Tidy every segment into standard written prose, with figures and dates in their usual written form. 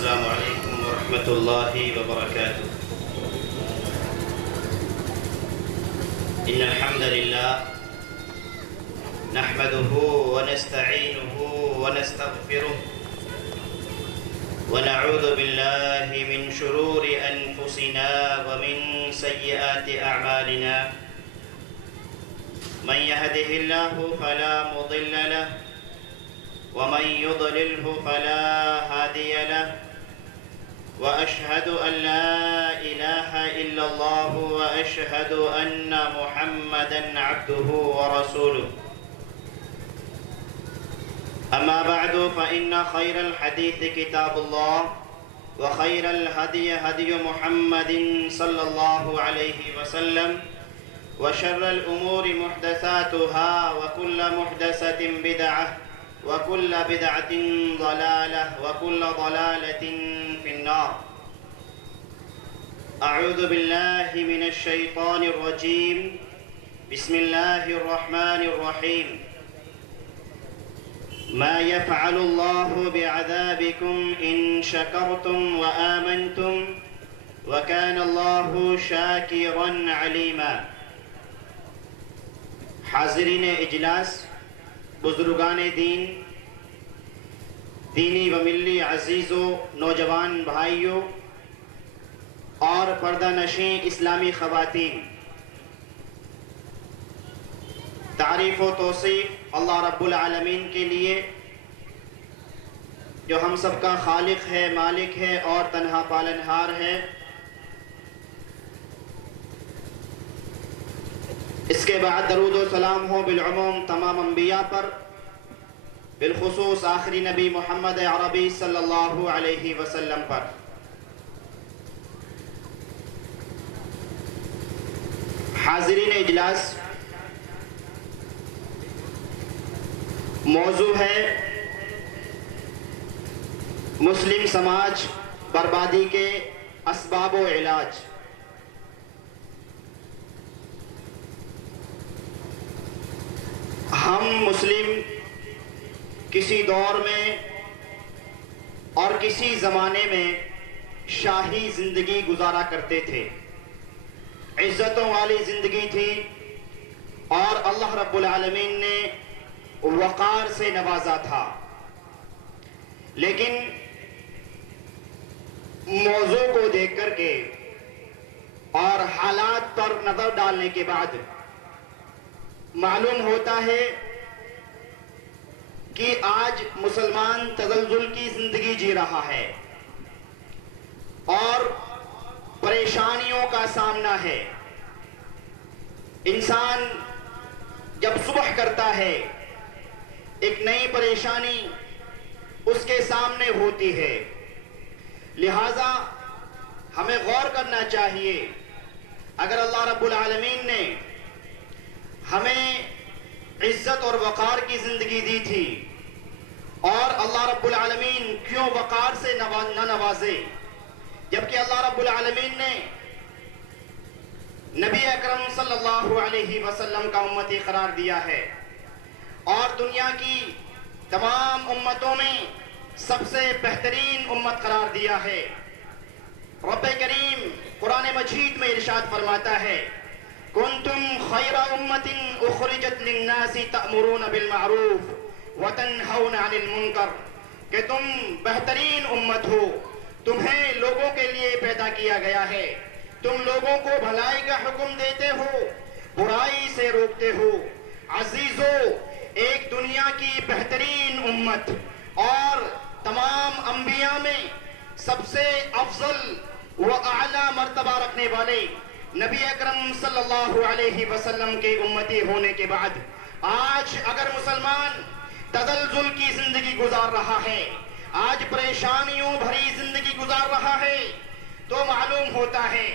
السلام عليكم ورحمة الله وبركاته. إن الحمد لله نحمده ونستعينه ونستغفره ونعوذ بالله من شرور أنفسنا ومن سيئات أعمالنا. من يهده الله فلا مضل له ومن يضلله فلا هادي له وأشهد أن لا إله إلا الله وأشهد أن محمدا عبده ورسوله. أما بعد فإن خير الحديث كتاب الله وخير الهدي هدي محمد صلى الله عليه وسلم وشر الأمور محدثاتها وكل محدثة بدعة وكل بدعة ضلالة وكل ضلالة في النار. أعوذ بالله من الشيطان الرجيم. بسم الله الرحمن الرحيم. ما يفعل الله بعذابكم إن شكرتم وآمنتم وكان الله شاكرا عليما. حاضرین اجلاس، بزرگان دین، دینی و ملی عزیزوں، نوجوان بھائیوں اور پردہ نشین اسلامی خواتین، تعریف و توصیف اللہ رب العالمین کے لیے جو ہم سب کا خالق ہے، مالک ہے اور تنہا پالنہار ہے. اس کے بعد درود و سلام ہو بالعموم تمام انبیاء پر، بالخصوص آخری نبی محمد عربی صلی اللہ علیہ وسلم پر. حاضرین اجلاس، موضوع ہے مسلم سماج بربادی کے اسباب و علاج. ہم مسلم کسی دور میں اور کسی زمانے میں شاہی زندگی گزارا کرتے تھے، عزتوں والی زندگی تھی اور اللہ رب العالمین نے وقار سے نوازا تھا. لیکن موضوع کو دیکھ کر کے اور حالات پر نظر ڈالنے کے بعد معلوم ہوتا ہے کہ آج مسلمان تزلزل کی زندگی جی رہا ہے اور پریشانیوں کا سامنا ہے. انسان جب صبح کرتا ہے ایک نئی پریشانی اس کے سامنے ہوتی ہے. لہذا ہمیں غور کرنا چاہیے. اگر اللہ رب العالمین نے ہمیں عزت اور وقار کی زندگی دی تھی اور اللہ رب العالمین کیوں وقار سے نہ نوازے، جبکہ اللہ رب العالمین نے نبی اکرم صلی اللہ علیہ وسلم کا امتی قرار دیا ہے اور دنیا کی تمام امتوں میں سب سے بہترین امت قرار دیا ہے. رب کریم قرآن مجید میں ارشاد فرماتا ہے: کنتم خیر امت اخرجت للناس تأمرون بالمعروف وتنہون عن المنکر، کہ تم بہترین امت ہو، تمہیں لوگوں کے لیے پیدا کیا گیا ہے، تم لوگوں کو بھلائی کا حکم دیتے ہو، برائی سے روکتے ہو. عزیزو، ایک دنیا کی بہترین امت اور تمام انبیاء میں سب سے افضل و اعلیٰ مرتبہ رکھنے والے نبی اکرم صلی اللہ علیہ وسلم کے امتی ہونے کے بعد آج اگر مسلمان تزلزل کی زندگی گزار رہا ہے، آج پریشانیوں بھری زندگی گزار رہا ہے، تو معلوم ہوتا ہے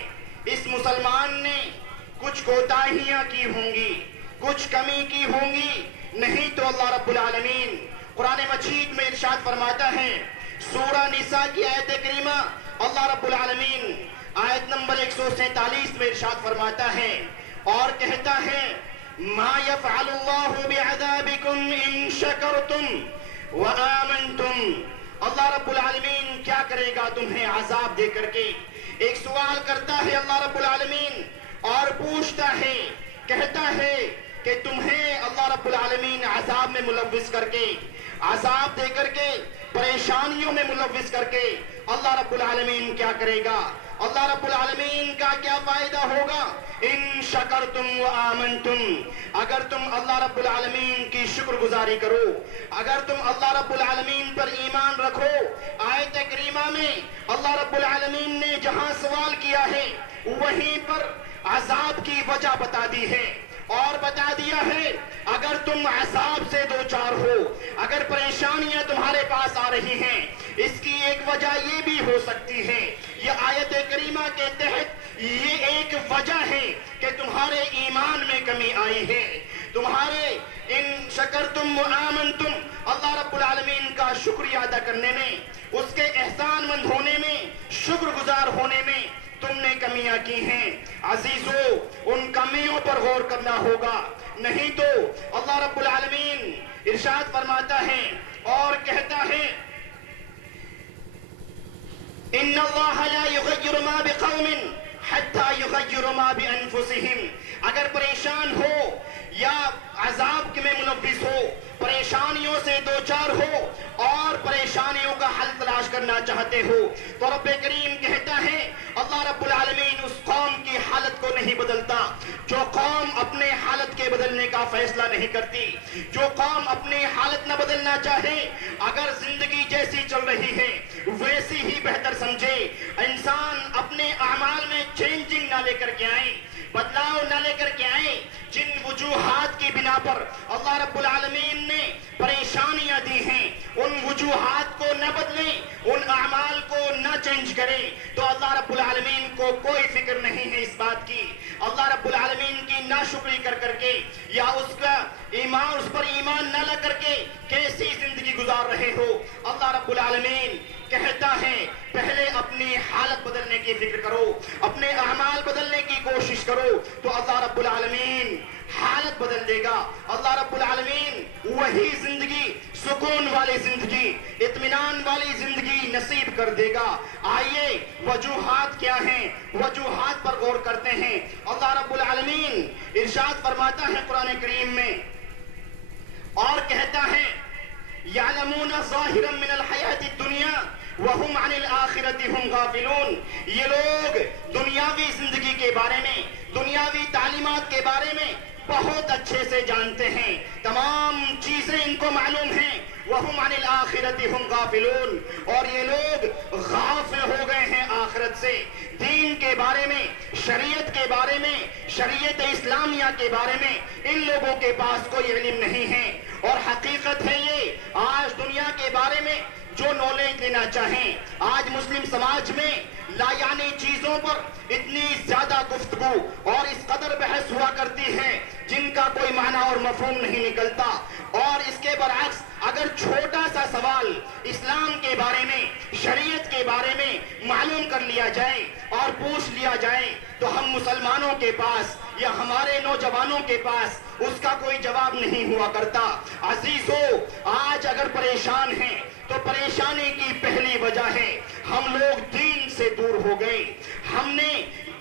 اس مسلمان نے کچھ کوتاہیاں کی ہوں گی، کچھ کمی کی ہوں گی. نہیں تو اللہ رب العالمین قرآن مجید میں ارشاد فرماتا ہے، سورہ نساء کی آیت کریمہ، اللہ رب العالمین آیت نمبر 147 میں ارشاد فرماتا ہے اور کہتا ہے: ما يفعل الله بعذابكم ان شکرتم وآمنتم. اللہ رب العالمین کیا کرے گا تمہیں عذاب دے کر کے. ایک سوال کرتا ہے اللہ رب العالمین اور پوچھتا ہے، کہتا ہے کہ تمہیں اللہ رب العالمین عذاب میں ملوث کر کے، عذاب دے کر کے، پریشانیوں میں ملوث کر کے اللہ رب العالمین کیا کرے گا؟ اللہ رب العالمین کا کیا فائدہ ہوگا؟ ان شکرتم و آمنتم، اگر تم اللہ رب العالمین کی شکر گزاری کرو، اگر تم اللہ رب العالمین پر ایمان رکھو. آیت کریمہ میں اللہ رب العالمین نے جہاں سوال کیا ہے وہیں پر عذاب کی وجہ بتا دی ہے اور بتا دیا ہے اگر تم عذاب سے دوچار ہو، اگر پریشانیاں تمہارے پاس آ رہی ہیں، اس کی ایک وجہ یہ بھی ہو سکتی ہے، یہ آیت کریمہ کے تحت یہ ایک وجہ ہے کہ تمہارے ایمان میں کمی آئی ہے، تمہارے ان شکرتم و آمنتم اللہ رب العالمین کا شکریہ ادا کرنے میں، اس کے احسان مند ہونے میں، شکر گزار ہونے میں تم نے کمیاں کی ہیں. عزیزو، ان کمیوں پر غور کرنا ہوگا، نہیں تو اللہ رب العالمین ارشاد فرماتا ہے اور کہتا ہے ان اللہ لا یغیر ما بقوم حتی یغیروا ما بانفسہم. اگر پریشان ہو یا عذاب میں ملوث ہو، پریشانیوں سے دوچار ہو اور پریشانیوں کا حل تلاش کرنا چاہتے ہو، تو رب کریم کہتا ہے اللہ رب العالمین اس قوم کی حالت کو نہیں بدلتا جو قوم اپنے حالت کے بدلنے کا فیصلہ نہیں کرتی، جو قوم اپنی حالت نہ بدلنا چاہے. اگر زندگی جیسی چل رہی ہے ویسی ہی بہتر سمجھے، انسان اپنے اعمال میں چینجنگ نہ لے کر کے آئے، بدلاؤ نہ لے کر کے آئے. جن وجوہات کی بنا پر اللہ رب العالمین نے پریشانیاں دی ہیں ان وجوہات کو نہ بدلیں، ان اعمال کو نہ چینج کریں، تو اللہ رب العالمین کو کوئی فکر نہیں ہے اس بات کی. اللہ رب العالمین کی ناشکری کر کے یا اس کا ایمان، اس پر ایمان نہ لا کر کے کیسی زندگی گزار رہے ہو. اللہ رب العالمین کہتا ہے پہلے اپنی حالت بدلنے کی فکر کرو، اپنے اعمال بدلنے کی کوشش کرو، تو اللہ رب العالمین حالت بدل دے گا. اللہ رب العالمین وہی زندگی، سکون والی زندگی، اطمینان والی زندگی نصیب کر دے گا. آئیے وجوہات کیا ہیں، وجوہات پر غور کرتے ہیں. اللہ رب العالمین ارشاد فرماتا ہے قرآن کریم میں اور کہتا ہے یعلمون ظاہرا من الحیات الدنیا وہم عن الآخرت ہم غافلون. یہ لوگ دنیاوی زندگی کے بارے میں، دنیاوی تعلیمات کے بارے میں بہت اچھے سے جانتے ہیں، تمام چیزیں ان کو معلوم ہیں. وہم عن الآخرت ہم غافلون، اور یہ لوگ غافل ہو گئے ہیں آخرت سے، دین کے بارے میں، شریعت کے بارے میں، شریعت اسلامیہ کے بارے میں ان لوگوں کے پاس کوئی علم نہیں ہے. اور حقیقت ہے یہ آج دنیا کے بارے میں جو نالج لینا چاہیں، آج مسلم سماج میں لا یعنی چیزوں پر اتنی زیادہ گفتگو اور اس قدر بحث ہوا کرتی ہے جن کا کوئی معنی اور مفہوم نہیں نکلتا. اور اس کے برعکس اگر چھوٹا سا سوال اسلام کے بارے میں، شریعت کے بارے میں معلوم کر لیا جائے اور پوچھ لیا جائے تو ہم مسلمانوں کے پاس یا ہمارے نوجوانوں کے پاس اس کا کوئی جواب نہیں ہوا کرتا. عزیزو، آج اگر پریشان ہیں تو پریشانی کی پہلی وجہ ہے ہم لوگ دین سے دور ہو گئے، ہم نے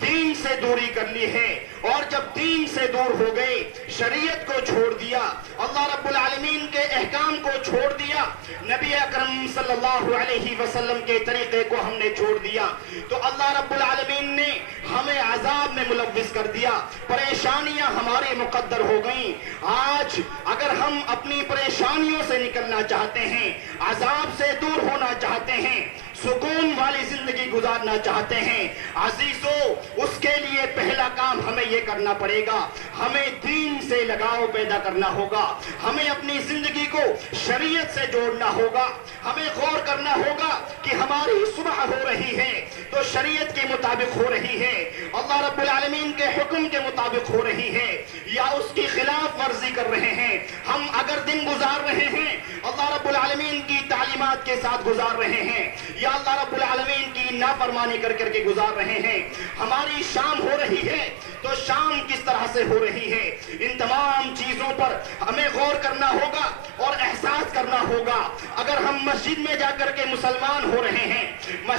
دین سے دوری کر لی ہے. اور جب دین سے دور ہو گئے، شریعت کو چھوڑ دیا، اللہ رب العالمین کے احکام کو چھوڑ دیا، نبی اکرم صلی اللہ علیہ وسلم کے طریقے کو ہم نے چھوڑ دیا، تو اللہ رب العالمین نے ہمیں عذاب میں ملوث کر دیا، پریشانیاں ہماری مقدر ہو گئیں. آج اگر ہم اپنی پریشانیوں سے نکلنا چاہتے ہیں، عذاب سے دور ہونا چاہتے ہیں، سکون والی زندگی گزارنا چاہتے ہیں، عزیزو، اس کے لیے پہلا کام ہمیں یہ کرنا پڑے گا، ہمیں دین سے لگاؤ پیدا کرنا ہوگا، ہمیں اپنی زندگی کو شریعت سے جوڑنا ہوگا، ہمیں غور کرنا ہوگا کہ ہماری صبح ہو رہی ہے تو شریعت کے مطابق ہو رہی ہے، اللہ رب العالمین کے حکم کے مطابق ہو رہی ہے یا اس کی خلاف ورزی کر رہے ہیں. ہم اگر دن گزار رہے ہیں اللہ رب العالمین کی تعلیمات کے ساتھ گزار رہے ہیں یا اللہ رب العالمین کی نافرمانی کر کے گزار رہے ہیں، ہماری شام ہو رہی ہے تو شام کس طرح سے ہو رہی ہے، ان تمام چیزوں پر ہمیں غور کرنا ہوگا اور احساس کرنا ہوگا. اگر ہم مسجد میں جا کر کے مسلمان ہو رہے ہیں،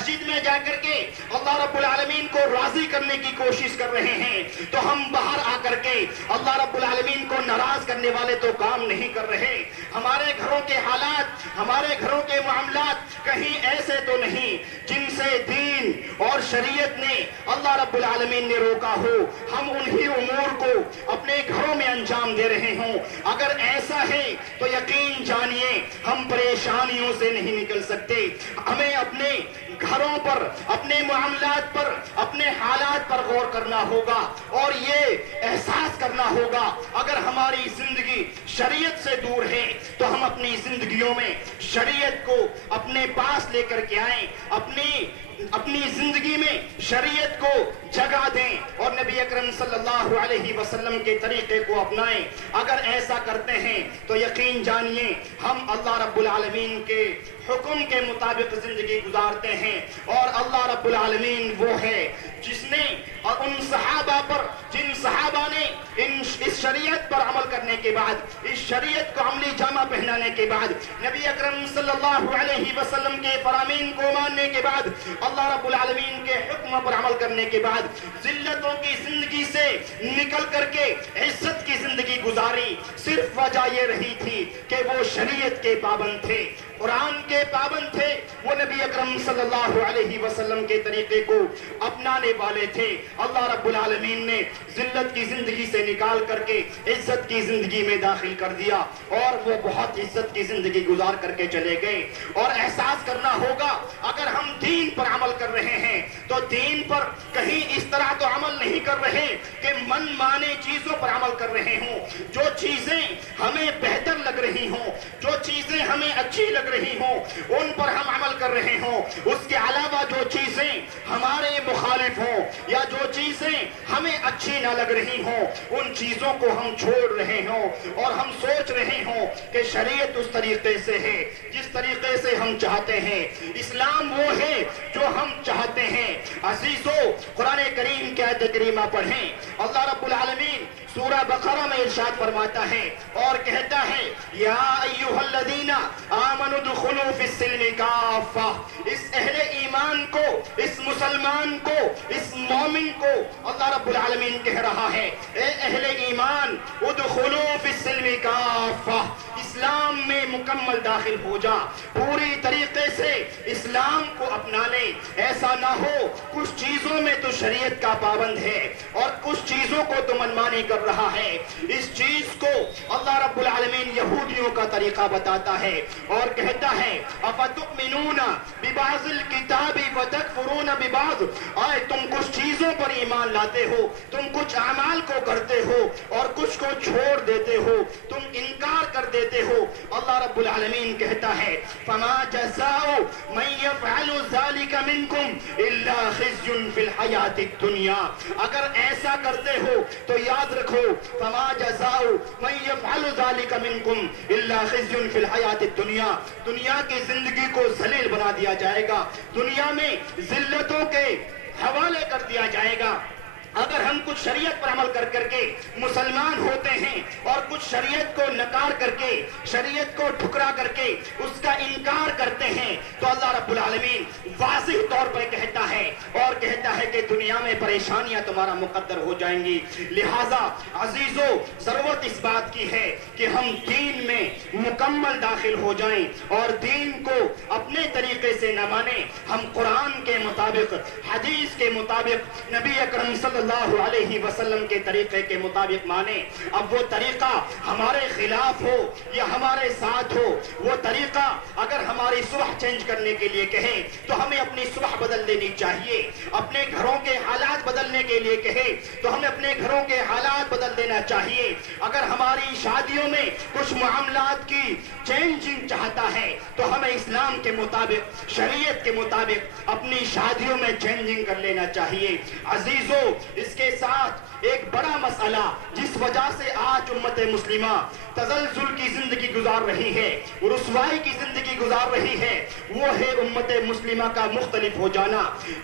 مسجد میں جا کر کے اللہ رب العالمین کو راضی کرنے کی کوشش کر رہے ہیں، تو ہم باہر آ کر کے اللہ رب العالمین کو ناراض کرنے والے تو کام نہیں کر رہے۔ ہمارے گھروں کے حالات، ہمارے گھروں کے معاملات کہیں ایسے تو نہیں جن سے دین اور شریعت نے، اللہ رب العالمین نے روکا ہو، ہم انہی امور کو اپنے گھروں میں انجام دے رہے ہوں۔ اگر ایسا ہے تو یقین جانیے ہم پریشانیوں سے نہیں نکل سکتے۔ ہمیں اپنے گھروں پر، اپنے معاملات پر، اپنے حالات پر غور کرنا ہوگا اور یہ احساس کرنا ہوگا اگر ہماری زندگی شریعت سے دور ہے تو ہم اپنی زندگیوں میں شریعت کو اپنے پاس لے کر کے آئیں، اپنی زندگی میں شریعت کو جگہ دیں اور نبی اکرم صلی اللہ علیہ وسلم کے طریقے کو اپنائیں۔ اگر ایسا کرتے ہیں تو یقین جانیے ہم اللہ رب العالمین کے حکم کے مطابق زندگی گزارتے ہیں، اور اللہ رب العالمین وہ ہے جس نے ان صحابہ پر، جن صحابہ نے اس شریعت پر عمل کرنے کے بعد، اس شریعت کو عملی جامہ پہنانے کے بعد، نبی اکرم صلی اللہ علیہ وسلم کے فرامین کو ماننے کے بعد، اللہ رب العالمین کے حکم پر عمل کرنے کے بعد ذلتوں کی زندگی سے نکل کر کے عزت کی زندگی گزاری۔ صرف وجہ یہ رہی تھی کہ وہ شریعت کے پابند تھے، قرآن کے پابند تھے، وہ نبی اکرم صلی اللہ علیہ وسلم کے طریقے کو اپنانے والے تھے۔ اللہ رب العالمین نے ذلت کی زندگی سے نکال کر کے عزت کی زندگی میں داخل کر دیا، اور وہ بہت عزت کی زندگی گزار کر کے چلے گئے۔ اور احساس کرنا ہوگا اگر ہم دین پر عمل کر رہے ہیں تو دین پر کہیں اس طرح تو عمل نہیں کر رہے کہ من مانے چیزوں پر عمل کر رہے ہوں۔ جو چیزیں ہمیں بہتر لگ رہی ہوں، جو چیزیں ہمیں اچھی لگ رہی ہوں، ان پر ہم عمل کر رہے ہوں۔ اس کے علاوہ جو چیزیں ہمارے مخالف ہوں یا جو چیزیں ہمیں اچھی نہ لگ رہی ہوں، ان چیزوں کو ہم چھوڑ رہے ہوں، اور ہم سوچ رہے ہوں کہ شریعت اس طریقے سے ہے جس طریقے سے ہم چاہتے ہیں، اسلام وہ ہے جو ہم چاہتے ہیں۔ عزیزو، قرآن کریم کی آیت کریمہ پڑھیں۔ اللہ رب العالمین سورہ بقرہ میں ارشاد فرماتا ہے اور کہتا ہے یا ایھا الذین آمنوا ادخلوا فی السلم کافہ۔ اس اہل ایمان کو، اس مسلمان کو، اس مومن کو اللہ رب العالمین کہہ رہا ہے اے اہل ایمان ادخلوا فی السلم کافہ، اسلام میں مکمل داخل ہو جا، پوری طریقے سے اسلام کو اپنا لے۔ ایسا نہ ہو کچھ چیزوں میں تو شریعت کا پابند ہے اور کچھ چیزوں کو تو منمانی کر رہا ہے۔ اس چیز کو اللہ رب العالمین یہودیوں کا طریقہ بتاتا ہے اور کہتا ہے افتؤمنون ببعض الکتاب وتکفرون ببعض، آئے تم کچھ چیزوں پر ایمان لاتے ہو، تم کچھ اعمال کو کرتے ہو اور کچھ کو چھوڑ دیتے ہو، تم انکار کر دیتے ہو۔ اللہ رب العالمین کہتا ہے فما جزاء من يفعل ذلك منكم الا خزي في الحیاة الدنیا، اگر ایسا کرتے ہو تو یاد رکھو فما جزاء من يفعل ذلك منكم الا خزي في الحیاة الدنیا، دنیا کی زندگی کو ذلیل بنا دیا جائے گا، دنیا میں ذلتوں کے حوالے کر دیا جائے گا۔ اگر ہم کچھ شریعت پر عمل کر کے مسلمان ہوتے ہیں اور کچھ شریعت کو نکار کر کے، شریعت کو ٹھکرا کر کے اس کا انکار کرتے ہیں، تو اللہ رب العالمین واضح طور پر کہتا ہے اور کہتا ہے کہ دنیا میں پریشانیاں تمہارا مقدر ہو جائیں گی۔ لہٰذا عزیزو، ضرورت اس بات کی ہے کہ ہم دین میں مکمل داخل ہو جائیں اور دین کو اپنے طریقے سے نہ مانیں، ہم قرآن کے مطابق، حدیث کے مطابق، نبی اکرم صلی اللہ علیہ وسلم کے طریقے کے مطابق مانیں۔ اب وہ طریقہ ہمارے خلاف ہو یا ہمارے ساتھ ہو، وہ طریقہ اگر ہماری صبح چینج کرنے کے لیے کہے تو ہمیں اپنی صبح بدل دینی چاہیے، اپنے گھروں کے حالات بدلنے کے لیے کہے تو ہمیں اپنے گھروں کے حالات بدل دینا چاہیے۔ اگر ہماری شادیوں میں کچھ معاملات کی چینجنگ چاہتا ہے تو ہمیں اسلام کے مطابق، شریعت کے مطابق اپنی شادیوں میں چینجنگ کر لینا چاہیے۔ عزیزو، اس کے ساتھ ایک بڑا مسئلہ جس وجہ سے آج امت مسلمہ تزلزل کی زندگی گزار رہی ہے، رسوائی کی زندگی گزار رہی ہے، وہ ہے امت مسلمہ کا مختلف ہو جانا،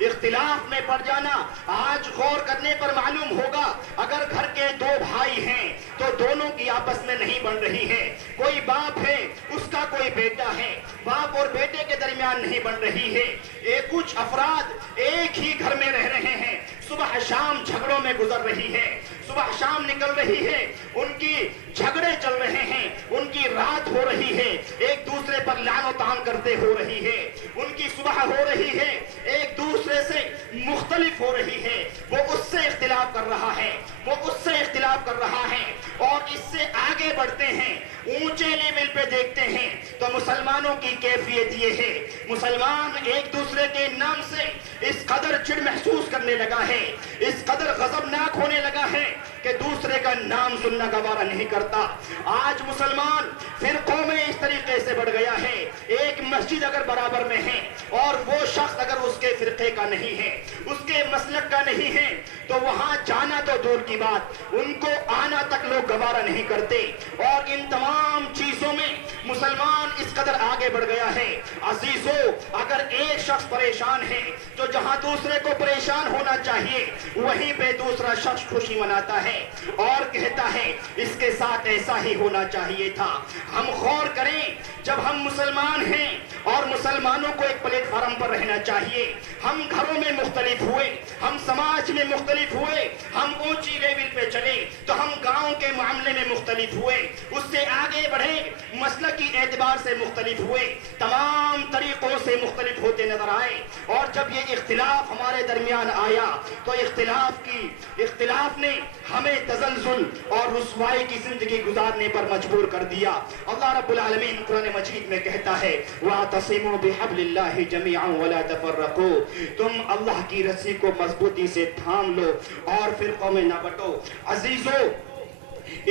اختلاف میں پڑ جانا۔ آج غور کرنے پر معلوم ہوگا اگر گھر کے دو بھائی ہیں تو دونوں کی آپس میں نہیں بن رہی ہے، کوئی باپ ہے، اس کا کوئی بیٹا ہے، باپ اور بیٹے کے درمیان نہیں بن رہی ہے، ایک کچھ افراد ایک ہی گھر میں رہ رہے ہیں، صبح شام جھگڑوں میں گزر رہی ہے، صبح شام نکل رہی ہے، ان کی جھگڑے چل رہے ہیں، ان کی رات ہو رہی ہے، ایک دوسرے پر لعن و طعن کرتے ہو رہی ہے، ان کی صبح ہو رہی ہے، ایک دوسرے سے مختلف ہو رہی ہے، وہ اس سے اختلاف کر رہا ہے، وہ اس سے اختلاف کر رہا ہے، اور اس سے آگے بڑھتے ہیں، اونچے لیول پہ دیکھتے ہیں تو مسلمانوں کی کیفیت یہ ہے، مسلمان ایک دوسرے کے نام سے اس قدر چڑ محسوس کرنے لگا ہے، اس قدر غضبناک ہونے لگا ہے کہ دوسرے کا نام سننا گوارا نہیں کرتا۔ آج مسلمان فرقوں میں اس طریقے سے بڑھ گیا ہے، ایک مسجد اگر برابر میں ہے اور وہ شخص اگر اس کے فرقے کا نہیں ہے، اس کے مسلک کا نہیں ہے، تو وہاں جانا تو دور کی بات، ان کو آنا تک لوگ گوارا نہیں کرتے۔ اور ان تمام چیزوں میں مسلمان اس قدر آگے بڑھ گیا ہے۔ عزیزو، اگر ایک شخص پریشان ہے تو جہاں دوسرے کو پریشان ہونا چاہیے وہیں پہ دوسرا شخص خوشی مناتا ہے اور کہتا ہے اس کے ساتھ ایسا ہی ہونا چاہیے تھا۔ ہم غور کریں، جب ہم مسلمان ہیں اور مسلمانوں کو ایک پلیٹ فارم پر رہنا چاہیے، ہم گھروں میں مختلف ہوئے، ہم سماج میں مختلف ہوئے، ہم اونچی لیول پہ چلے تو ہم گاؤں کے معاملے میں مختلف ہوئے، اس سے آگے بڑھے مسلکی اعتبار سے مختلف ہوئے، تمام طریقوں سے مختلف ہوتے نظر آئے، اور جب یہ اختلاف ہمارے درمیان آیا تو اختلاف نے ہمیں تزلزل اور رسوائی کی زندگی گزارنے پر مجبور کر دیا۔ اللہ رب العالمین قرآن مجید میں کہتا ہے وَاعْتَصِمُوا بِحَبْلِ اللَّهِ جَمِيعًا وَلَا تَفَرَّقُوا، تم اللہ کی رسی کو مضبوطی سے تھام لو اور فرقوں میں نہ بٹو۔ عزیزو،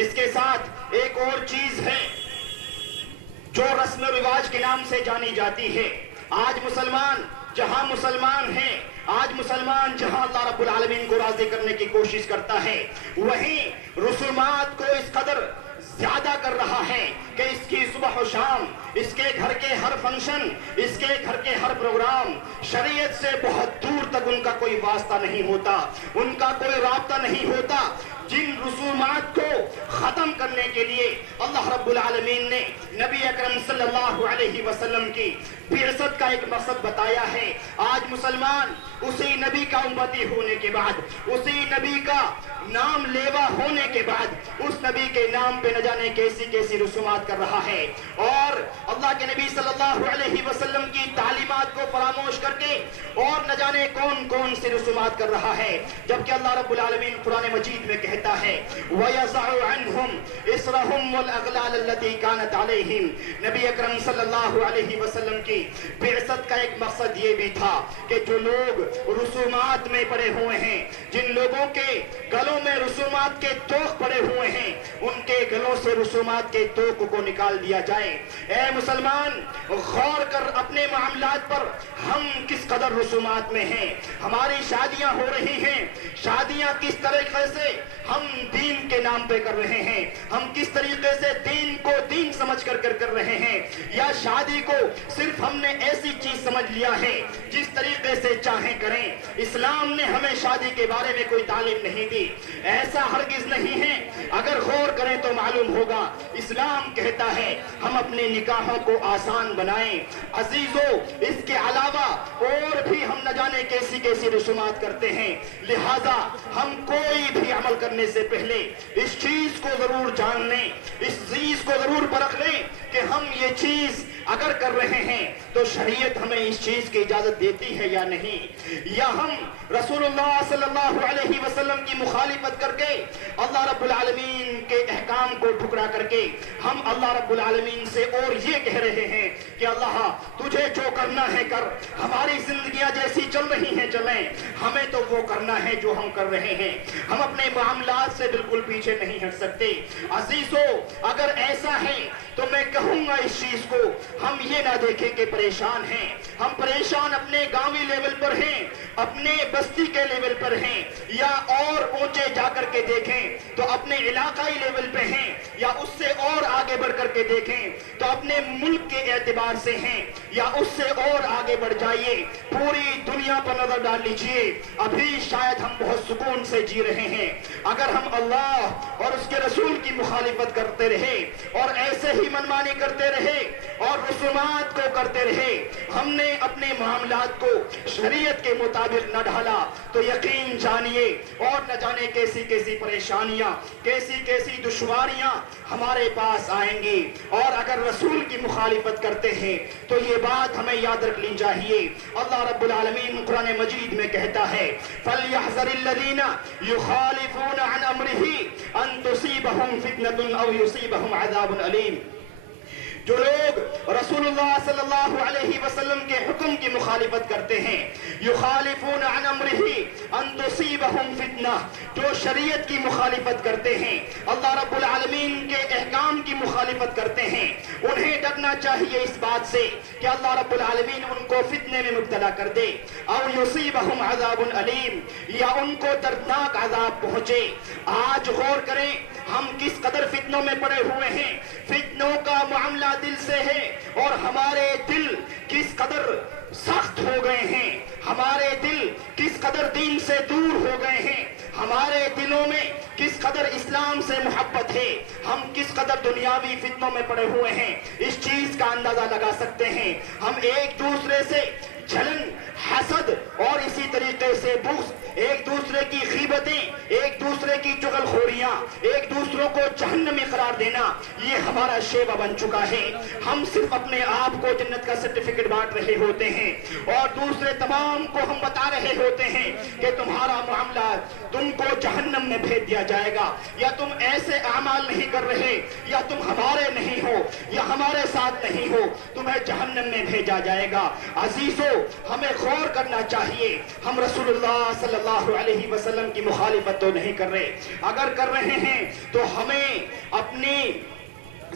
اس کے ساتھ ایک اور چیز ہے جو رسم و رواج کے نام سے جانی جاتی ہے۔ آج مسلمان جہاں مسلمان ہیں، آج مسلمان جہاں اللہ رب العالمین کو راضی کرنے کی کوشش کرتا ہے، وہیں رسومات کو اس قدر زیادہ کر رہا ہے کہ اس کی صبح و شام، اس کے گھر کے ہر فنکشن، اس کے گھر کے ہر پروگرام شریعت سے بہت دور تک ان کا کوئی واسطہ نہیں ہوتا، ان کا کوئی رابطہ نہیں ہوتا۔ جن رسومات کو ختم کرنے کے لیے اللہ رب العالمین نے نبی اکرم صلی اللہ علیہ وسلم کی بعثت کا ایک مقصد بتایا ہے، آج مسلمان اسی نبی کا امتی ہونے کے بعد، اسی نبی کا نام لیوا ہونے کے بعد اس نبی کے نام پہ نہ جانے کیسی کیسی رسومات کر رہا ہے، اور اللہ کے نبی صلی اللہ علیہ وسلم کی تعلیمات کو فراموش کر کے اور نہ جانے کون کون سی رسومات کر رہا ہے، جبکہ اللہ رب العالمین قرآن مجید میں کہتا ہے وَيَضَعُ عَنْهُمْ إِصْرَهُمْ وَالْأَغْلَالَ الَّتِي كَانَتْ عَلَيْهِمْ۔ نبی اکرم صلی اللہ علیہ وسلم کی بعثت کا ایک مقصد یہ بھی تھا کہ جو لوگ رسومات میں پڑے ہوئے ہیں، جن لوگوں کے گلوں میں رسومات کے توق پڑے ہوئے ہیں، ان کے گلوں سے رسومات کے توق کو نکال دیا جائے۔ اے مسلمان، غور کر اپنے معاملات پر، ہم کس قدر رسومات میں ہیں، ہماری شادیاں ہو رہی ہیں، شادیاں کس طریقے سے ہم دین کے نام پہ کر رہے ہیں، ہم کس طریقے سے دین کو دین سمجھ کر رہے ہیں، یا شادی کو صرف ہم نے ایسی چیز سمجھ لیا ہے جس طریقے سے چاہیں کریں۔ اسلام نے ہمیں شادی کے بارے میں کوئی تعلیم نہیں دی، ایسا ہرگز نہیں ہے۔ اگر غور کریں تو معلوم ہوگا اسلام کہتا ہے ہم اپنے نکاحوں کو آسان بنائیں۔ عزیزو، اس کے علاوہ اور بھی ہم نہ جانے کیسی کیسی رسومات کرتے ہیں، لہذا ہم کوئی بھی عمل کرنے سے پہلے اس چیز کو ضرور جان لیں، اس چیز کو ضرور پرکھ لیں کہ ہم یہ چیز اگر کر رہے ہیں تو شریعت ہمیں اس چیز کی اجازت دیتی ہے یا نہیں، یا ہم رسول اللہ صلی اللہ علیہ وسلم کی مخالفت کر کے اللہ رب العالمین کے احکام کو ٹھکرا کر کے ہم اللہ رب العالمین سے اور یہ کہہ رہے ہیں کہ اللہ تجھے جو کرنا ہے کر، ہماری زندگیاں جیسی چل رہی ہیں چلیں، ہمیں تو وہ کرنا ہے جو ہم کر رہے ہیں، ہم اپنے معاملات سے بالکل پیچھے نہیں ہٹ سکتے۔ عزیزو، اگر ایسا ہے تو میں کہوں گا اس چیز کو ہم یہ نہ دیکھیں کہ پریشان ہیں، ہم پریشان اپنے گاؤں لیول پر ہیں، اپنے بستی کے لیول پر ہیں، یا اور اونچے جا کر کے دیکھیں تو اپنے علاقائی لیول پہ ہیں، یا اس سے اور آگے بڑھ کر کے دیکھیں تو اپنے ملک کے اعتبار سے ہیں، یا اس سے اور آگے بڑھ جائیے، پوری دنیا پر نظر ڈال لیجئے، ابھی شاید ہم بہت سکون سے جی رہے ہیں۔ اگر ہم اللہ اور اس کے رسول کی مخالفت کرتے رہے اور ایسے ہی منمانی کرتے رہے اور رسومات کو کرتے رہے، ہم نے اپنے معاملات کو شریعت کے مطابق نہ ڈھالا تو یقین جانیے اور نہ جانے کیسی کیسی پریشانیاں، کیسی کیسی دشواریاں ہمارے پاس آئیں گی۔ اور اگر رسول کی مخالفت کرتے ہیں تو یہ بات ہمیں یاد رکھنی چاہیے۔ اللہ رب العالمین قرآن مجید میں کہتا ہے فَلْيَحْذَرِ الَّذِينَ يُخَالِفُونَ عَنْ أَمْرِهِ أَن تُصِيبَهُمْ فِتْنَةٌ أَوْ يُصِيبَهُمْ عَذَابٌ أَلِيمٌ۔ جو لوگ رسول اللہ صلی اللہ علیہ وسلم کے حکم کی مخالفت کرتے ہیں، یخالفون عن امرہ ان تصیبہم فتنہ، جو شریعت کی مخالفت کرتے ہیں، اللہ رب العالمین کے احکام کی مخالفت کرتے ہیں، انہیں ڈرنا چاہیے اس بات سے کہ اللہ رب العالمین ان کو فتنے میں مبتلا کر دے، او یصیبہم عذاب علیم، یا ان کو دردناک عذاب پہنچے۔ آج غور کریں ہم کس قدر فتنوں میں پڑے ہوئے ہیں، فتنوں کا معاملہ دل سے ہے، اور ہمارے دل کس قدر سخت ہو گئے ہیں، ہمارے دل کس قدر دین سے دور ہو گئے ہیں، ہمارے دلوں میں کس قدر اسلام سے محبت ہے، ہم کس قدر دنیاوی فتنوں میں پڑے ہوئے ہیں، اس چیز کا اندازہ لگا سکتے ہیں۔ ہم ایک دوسرے سے جلن، حسد اور اسی طریقے سے بغض، ایک دوسرے کی غیبتیں، ایک دوسرے کی چغل خوریاں، ایک دوسروں کو جہنمی قرار دینا، یہ ہمارا شیوا بن چکا ہے۔ ہم صرف اپنے آپ کو جنت کا سرٹیفکیٹ بانٹ رہے ہوتے ہیں اور دوسرے تمام کو ہم بتا رہے ہوتے ہیں کہ تمہارا معاملہ تم کو جہنم میں بھیج دیا جائے گا، یا تم ایسے اعمال نہیں کر رہے، یا تم ہمارے نہیں ہو، یا ہمارے ساتھ نہیں ہو، تمہیں جہنم میں بھیجا جائے گا۔ عزیزو، ہمیں غور کرنا چاہیے، ہم رسول اللہ صلی اللہ علیہ وسلم کی مخالفت تو نہیں کر رہے، اگر کر رہے ہیں تو ہمیں اپنی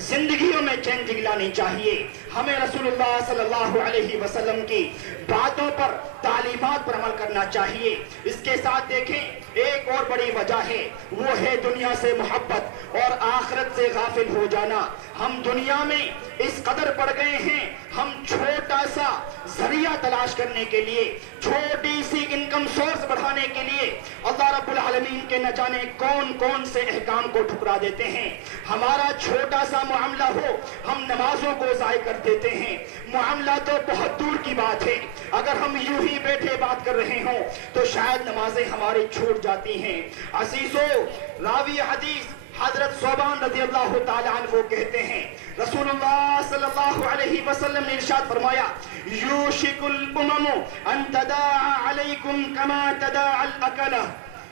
زندگیوں میں چین دلانی چاہیے، ہمیں رسول اللہ صلی اللہ علیہ وسلم کی باتوں پر، تعلیمات پر عمل کرنا چاہیے۔ اس کے ساتھ دیکھیں ایک اور بڑی وجہ ہے، وہ ہے دنیا سے محبت اور آخرت سے غافل ہو جانا۔ ہم دنیا میں اس قدر پڑ گئے ہیں، ہم چھوٹا سا ذریعہ تلاش کرنے کے لیے، چھوٹی سی انکم سورس بڑھانے کے لیے اللہ رب العالمین کے نہ جانے کون کون سے احکام کو ٹھکرا دیتے ہیں۔ ہمارا چھوٹا سا معاملہ ہو، ہم نمازوں کو ضائع کر دیتے ہیں۔ معاملہ تو بہت دور کی بات ہے، اگر ہم یوں ہی بیٹھے بات کر رہے ہوں تو شاید نمازیں ہماری چھوٹ جاتی ہیں۔ عزیزو، راوی حدیث حضرت صوبان رضی اللہ تعالیٰ عنہ وہ کہتے ہیں رسول اللہ صلی اللہ علیہ وسلم نے ارشاد فرمایا یوشک الامم ان تداعى علیکم کما تداعى الاکلہ،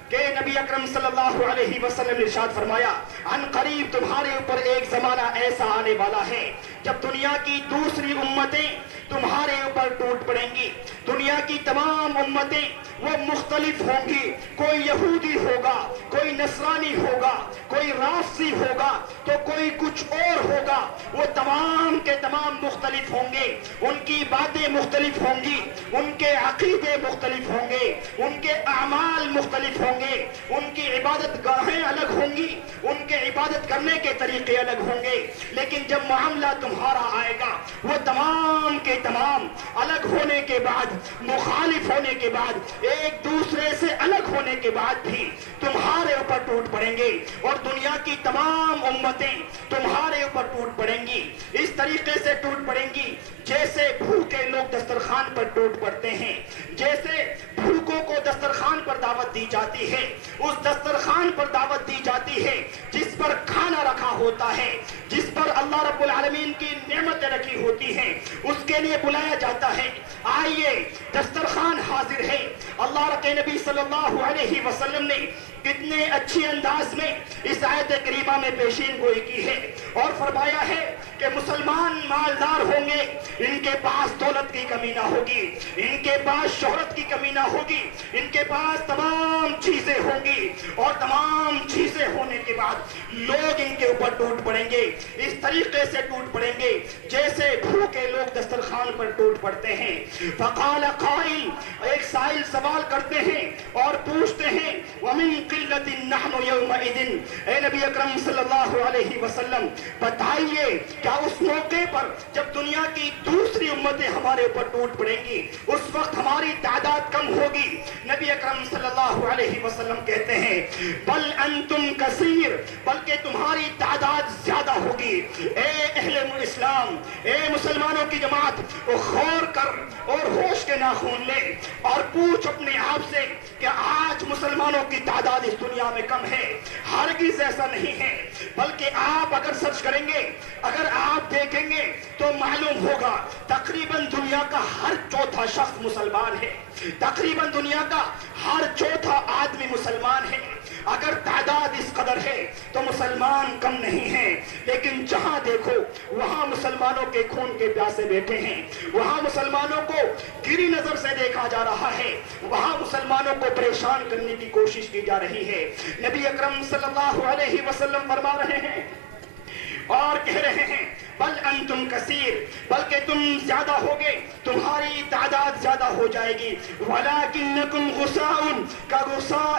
کہ نبی اکرم صلی اللہ علیہ وسلم نے ارشاد فرمایا ان قریب تمہارے اوپر ایک زمانہ ایسا آنے والا ہے جب دنیا کی دوسری امتیں تمہارے اوپر ٹوٹ پڑیں گی۔ دنیا کی تمام امتیں وہ مختلف ہوں گی، کوئی یہودی ہوگا، کوئی نصرانی ہوگا، کوئی رافضی ہوگا تو کوئی کچھ اور ہوگا، وہ تمام کے تمام مختلف ہوں گے، ان کی باتیں مختلف ہوں گی، ان کے عقیدے مختلف ہوں گے، ان کے اعمال مختلف ہوں گے، ان کی عبادت گاہیں الگ ہوں گی، ان کے عبادت کرنے کے طریقے الگ ہوں گے، لیکن جب معاملہ تمہارا آئے گا وہ تمام کے تمام الگ ہونے کے بعد، مخالف ہونے کے بعد، ایک دوسرے سے الگ ہونے کے بعد بھی تمہارے اوپر ٹوٹ پڑیں گے، اور دنیا کی تمام امتیں تمہارے اوپر ٹوٹ پڑیں گی۔ اس طریقے سے ٹوٹ پڑیں گی جیسے بھوکے لوگ دسترخوان پر ٹوٹ پڑتے ہیں، جیسے بھوکوں کو دسترخوان پر دعوت دی جاتی ہے، اس دسترخوان پر دعوت دی جاتی ہے جس پر کھانا رکھا ہوتا ہے، جس پر اللہ رب العالمین کی نعمتیں رکھی ہوتی ہیں، اس کے لیے بلایا جاتا ہے آئیے دسترخوان حاضر ہے۔ اللہ کے نبی صلی اللہ علیہ وسلم نے کتنے اچھے انداز میں اس آیت کریمہ میں پیشین گوئی کی ہے اور فرمایا ہے کہ مسلمان مالدار ہوں گے، ان کے پاس دولت کی کمی نہ ہوگی، ان کے پاس شہرت کی کمی نہ ہوگی، ان کے پاس تمام چیزیں ہوں گی، اور تمام چیزیں ہونے کے بعد لوگ ان کے اوپر ٹوٹ پڑیں گے، اس طریقے سے ٹوٹ پڑیں گے جیسے بھوکے لوگ دسترخوان پر ٹوٹ پڑتے ہیں۔ فقال قائل، ایک سائل سوال کرتے ہیں اور پوچھتے ہیں وَمِن قِلَّةٍ نَحْنُ يَوْمَئِذٍ، اے نبی اکرم صلی اللہ علیہ وسلم بتائیے کیا اس موقع پر جب دنیا کی دوسری امتیں ہمارے اوپر ٹوٹ پڑیں گی اس وقت ہماری تعداد تعداد کم ہوگی. نبی اکرم صلی اللہ علیہ وسلم کہتے ہیں بل انتم کثیر، بلکہ تمہاری تعداد زیادہ ہوگی. اے اہل اسلام، اے مسلمانوں کی جماعت، غور کر اور ہوش کے ناخن لے اور پوچھ اپنے آپ سے کہ آج مسلمانوں کی تعداد اس دنیا میں کم ہے؟ ہرگز ایسا نہیں ہے، بلکہ آپ اگر سرچ کریں گے، اگر آپ دیکھیں گے تو معلوم ہوگا تقریباً دنیا کا ہر چوتھا شخص مسلمان ہے، تقریباً دنیا کا ہر چوتھا آدمی مسلمان ہے. اگر تعداد اس قدر ہے تو مسلمان کم نہیں ہیں، لیکن جہاں دیکھو وہاں مسلمانوں کے خون کے پیاسے بیٹھے ہیں، وہاں مسلمانوں کو گری نظر سے دیکھا جا رہا ہے، وہاں مسلمانوں کو پریشان کرنے کی کوشش کی جا رہی ہے. نبی اکرم صلی اللہ علیہ وسلم فرما رہے ہیں اور کہہ رہے ہیں بل انتم کثیر، بلکہ تم زیادہ ہوگے، تمہاری تعداد زیادہ ہو جائے گی. ولکنکم غصاء کغصاء،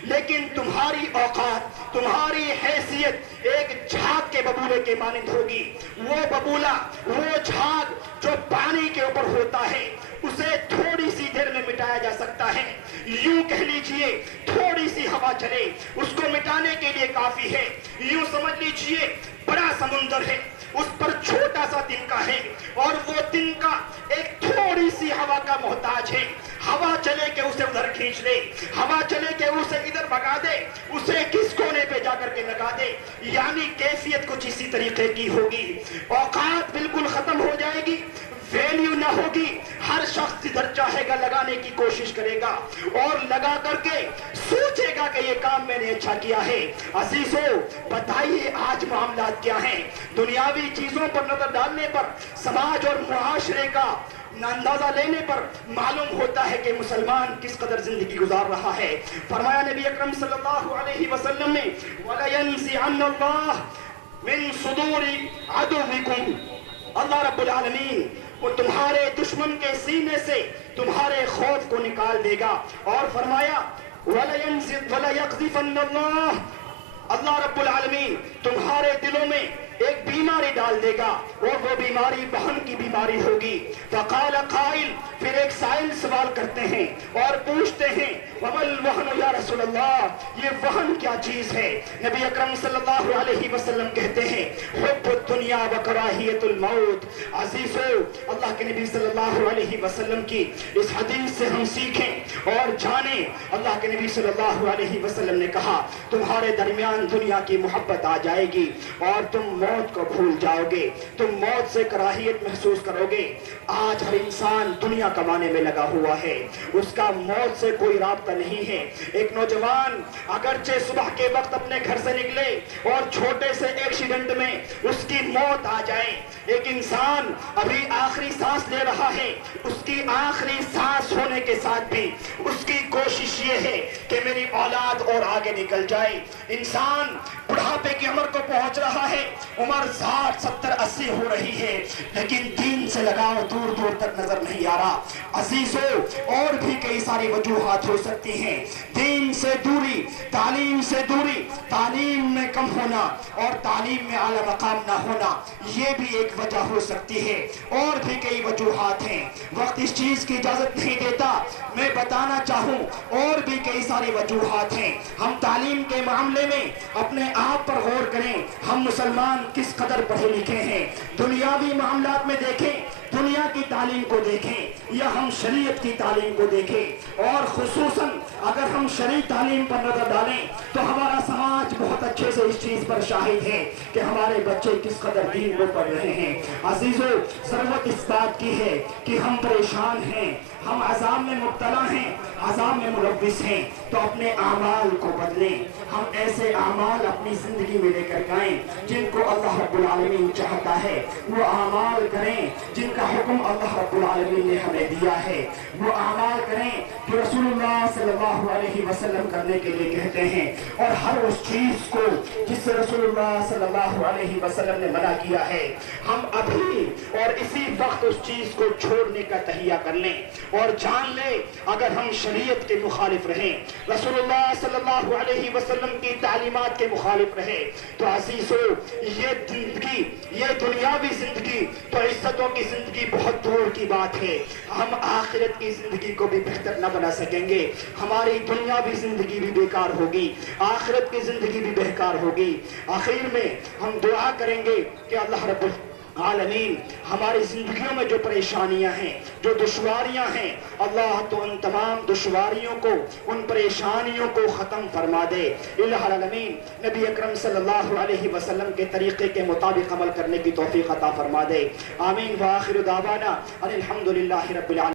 لیکن تمہاری اوقات، تمہاری حیثیت ایک جھاگ کے ببولے کے مانند ہوگی. وہ ببولا، وہ جھاگ جو پانی کے اوپر ہوتا ہے، اسے تھوڑی سی دیر میں مٹایا جا سکتا ہے. یوں کہہ لیجئے تھوڑی سی ہوا چلے اس کو مٹانے کے لیے کافی ہے. یوں سمجھ لیجئے بڑا سمندر ہے، اس پر چھوٹا سا تنکا ہے اور وہ تنکا ایک تھوڑی سی ہوا کا محتاج ہے. ہوا چلے کہ اسے ادھر کھینچ لے، ہوا چلے کہ اسے ادھر بھگا دے، اسے کس کونے پہ جا کر کے لگا دے. یعنی کیفیت کچھ اسی طریقے کی ہوگی. اوقات بالکل ختم ہو جائے گی، ویلیو نہ ہوگی. ہر شخص جدھر چاہے گا لگانے کی کوشش کرے گا اور لگا کر کے سوچے گا کہ یہ کام میں نے اچھا کیا ہے. عزیزو بتائیے آج معاملات کیا ہیں؟ دنیاوی چیزوں پر نظر ڈالنے پر، سماج اور معاشرے کا اندازہ لینے پر معلوم ہوتا ہے کہ مسلمان کس قدر زندگی گزار رہا ہے. فرمایا نبی اکرم صلی اللہ علیہ وسلم نے وَلَيَنْزِعَنَّ اللَّهُ مِنْ صُدُورِ عَدُوِّكُمْ، اللہ رب العالمین وہ تمہارے دشمن کے سینے سے تمہارے خوف کو نکال دے گا. اور فرمایا وَلَيَقْذِفَنَّ اللَّهُ، اللہ رب العالمین تمہارے دلوں میں ایک بیماری ڈال دے گا اور وہ بیماری وہن کی بیماری ہوگی. فقال قائل، پھر ایک سائل سوال کرتے ہیں اور پوچھتے ہیں وَمَا الْوَهْنُ یا رسول اللہ، یہ وہن کیا چیز ہے؟ نبی اکرم صلی اللہ علیہ وسلم کہتے ہیں حب الدنیا وکراہیت الموت. عزیزو اللہ کے نبی صلی اللہ علیہ وسلم کی اس حدیث سے ہم سیکھیں اور جانیں. اللہ کے نبی صلی اللہ علیہ وسلم نے کہا تمہارے درمیان دنیا کی محبت آ جائے گی اور تم موت کو بھول جاؤ گے، تم موت سے کراہیت محسوس کرو گے. آج ہر انسان دنیا کمانے میں لگا ہوا ہے، اس کا موت سے کوئی رابطہ نہیں ہے. ایک نوجوان اگرچہ صبح کے وقت اپنے گھر سے نکلے اور چھوٹے سے ایکسیڈنٹ میں اس کی موت آ جائے، ایک انسان ابھی آخری سانس لے رہا ہے، اس کی آخری سانس ہونے کے ساتھ بھی اس کی کوشش یہ ہے کہ میری اولاد اور آگے نکل جائے. انسان بڑھاپے کی عمر کو پہنچ رہا ہے، عمر 60 70 80 ہو رہی ہے، لیکن دین سے لگاؤ دور دور تک نظر نہیں آ رہا. عزیزو اور بھی کئی ساری وجوہات ہو سکتی ہیں. دین سے دوری، تعلیم سے دوری، تعلیم میں کم ہونا اور تعلیم میں اعلی مقام نہ ہونا، یہ بھی ایک وجہ ہو سکتی ہے. اور بھی کئی وجوہات ہیں، وقت اس چیز کی اجازت نہیں دیتا میں بتانا چاہوں. اور بھی کئی ساری وجوہات ہیں. ہم تعلیم کے معاملے میں اپنے آپ پر غور کریں، ہم مسلمان کس قدر پڑھے لکھے ہیں. دنیاوی معاملات میں دیکھیں، دنیا کی تعلیم کو دیکھیں یا ہم شریعت کی تعلیم کو دیکھیں. اور خصوصاً اگر ہم شرعی تعلیم پر نظر ڈالیں تو ہمارا سماج بہت اچھے سے اس چیز پر شاہد ہے کہ ہمارے بچے کس قدر دین کو پڑھ رہے ہیں. عزیزو ضرورت اس بات کی ہے کہ ہم پریشان ہیں، ہم عذاب میں مبتلا ہیں، عذاب میں ملوث ہیں، تو اپنے اعمال کو بدلیں. ہم ایسے اعمال اپنی زندگی میں لے کر آئیں جن کو اللہ رب العالمین چاہتا ہے. وہ اعمال کریں جن کا حکم اللہ رب العالمین نے ہمیں دیا ہے. وہ اعمال کریں جو رسول اللہ صلی اللہ علیہ وسلم کرنے کے لیے کہتے ہیں، اور ہر اس چیز کو جس سے رسول اللہ صلی اللہ علیہ وسلم نے منع کیا ہے ہم ابھی اور اسی وقت اس چیز کو چھوڑنے کا تہیہ کر لیں اور جان لیں اگر ہم شریعت کے مخالف رہیں، رسول اللہ صلی اللہ علیہ وسلم کی تعلیمات کے مخالف رہے تو عزیزو یہ زندگی، یہ دنیاوی زندگی تو عزتوں کی زندگی زندگی بہت دور کی بات ہے، ہم آخرت کی زندگی کو بھی بہتر نہ بنا سکیں گے، ہماری دنیاوی زندگی بھی بیکار ہوگی، آخرت کی زندگی بھی بیکار ہوگی۔ آخر میں ہم دعا کریں گے کہ اللہ رب العالمین ہماری زندگیوں میں جو پریشانیاں ہیں، جو دشواریاں ہیں، اللہ تو ان تمام دشواریوں کو، ان پریشانیوں کو ختم فرما دے۔ الہ العالمین نبی اکرم صلی اللہ علیہ وسلم کے طریقے کے مطابق عمل کرنے کی توفیق عطا فرما دے۔ آمین۔ وآخر دعوانا ان الحمدللہ رب العالمین۔